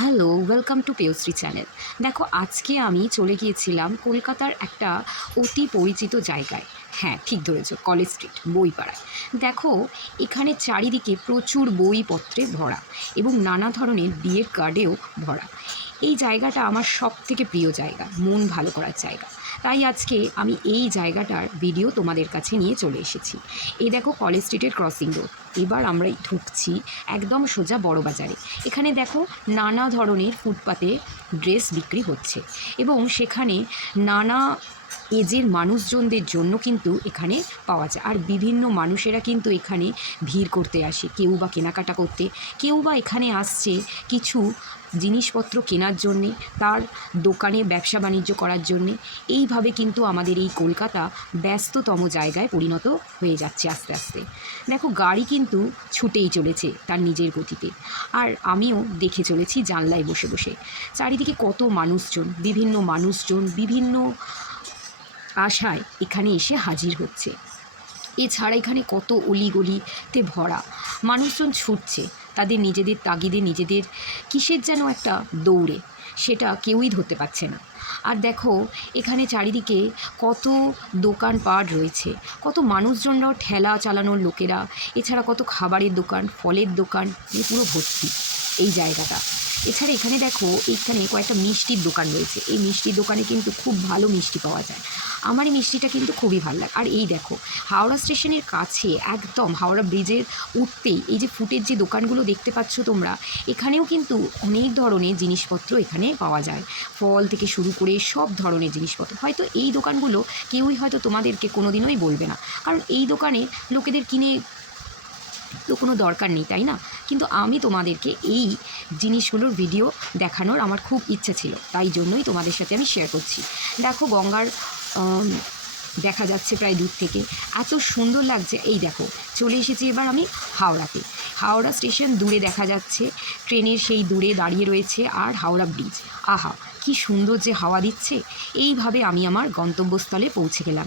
Hello, welcome to পেয়শ্রী channel. দেখো, আজকে আমি চলে গিয়েছিলাম কলকাতার একটা অতি পরিচিত জায়গায়। হ্যাঁ, ঠিক ধরেছ, কলেজ স্ট্রিট, বইপাড়ায়। দেখো, এখানে চারিদিকে প্রচুর বইপত্রে ভরা এবং নানা ধরনের বিয়ের কার্ডেও ভরা। এই জায়গাটা আমার সবথেকে প্রিয় জায়গা, মন ভালো করার জায়গা। তাই আজকে আমি এই জায়গাটার ভিডিও তোমাদের কাছে নিয়ে চলে এসেছি। এই দেখো, কলেজ স্ট্রিটের ক্রসিং রোড। এবার আমরা ঢুকছি একদম সোজা বড় বাজারে। এখানে দেখো, নানা ধরনের ফুটপাতে ড্রেস বিক্রি হচ্ছে এবং সেখানে নানা এজের মানুষজনদের জন্য কিন্তু এখানে পাওয়া যায়। আর বিভিন্ন মানুষেরা কিন্তু এখানে ভিড় করতে আসে, কেউ বা কেনাকাটা করতে, কেউ বা এখানে আসছে কিছু জিনিসপত্র কেনার জন্যে, তার দোকানে ব্যবসা বাণিজ্য করার জন্যে। এইভাবে কিন্তু আমাদের এই কলকাতা ব্যস্ততম জায়গায় পরিণত হয়ে যাচ্ছে আস্তে আস্তে। দেখো, গাড়ি কিন্তু ছুটেই চলেছে তার নিজের গতিতে, আর আমিও দেখে চলেছি জানলায় বসে বসে চারিদিকে কত মানুষজন, বিভিন্ন আশায় এখানে এসে হাজির হচ্ছে। এছাড়া এখানে কত অলিগলিতে ভরা, মানুষজন ছুটছে তাদের নিজেদের তাগিদে, নিজেদের কিসের যেন একটা দৌড়ে, সেটা কেউই ধরতে পারছে না। আর দেখো, এখানে চারিদিকে কত দোকানপাট রয়েছে, কত মানুষজনরাও, ঠেলা চালানোর লোকেরা, এছাড়া কত খাবারের দোকান, ফলের দোকান, পুরো ভর্তি এই জায়গাটা। এছাড়া এখানে দেখো, এখানে কয়েকটা মিষ্টির দোকান রয়েছে। এই মিষ্টির দোকানে কিন্তু খুব ভালো মিষ্টি পাওয়া যায়। আমার এই মিষ্টিটা কিন্তু খুবই ভালো লাগে। আর এই দেখো, হাওড়া স্টেশনের কাছে একদম হাওড়া ব্রিজের উঠতেই এই যে ফুটের যে দোকানগুলো দেখতে পাচ্ছ তোমরা, এখানেও কিন্তু অনেক ধরনের জিনিসপত্র এখানে পাওয়া যায়। ফল থেকে শুরু করে সব ধরনের জিনিসপত্র। হয়তো এই দোকানগুলো কেউই হয়তো তোমাদেরকে কোনোদিনই বলবে না, কারণ এই দোকানে লোকেদের কিনে তো কোনো দরকার নেই, তাই না? কিন্তু আমি তোমাদেরকে এই জিনিসগুলোর ভিডিও দেখানোর আমার খুব ইচ্ছে ছিল, তাই জন্যই তোমাদের সাথে আমি শেয়ার করছি। দেখো, গঙ্গার দেখা যাচ্ছে প্রায় দূর থেকে, এত সুন্দর লাগছে। এই দেখো, চলে এসেছি এবার আমি হাওড়াতে। হাওড়া স্টেশন দূরে দেখা যাচ্ছে, ট্রেনের সেই দূরে দাঁড়িয়ে রয়েছে, আর হাওড়া ব্রিজ। আহা, কি সুন্দর যে হাওয়া দিচ্ছে। এইভাবে আমি আমার গন্তব্যস্থলে পৌঁছে গেলাম।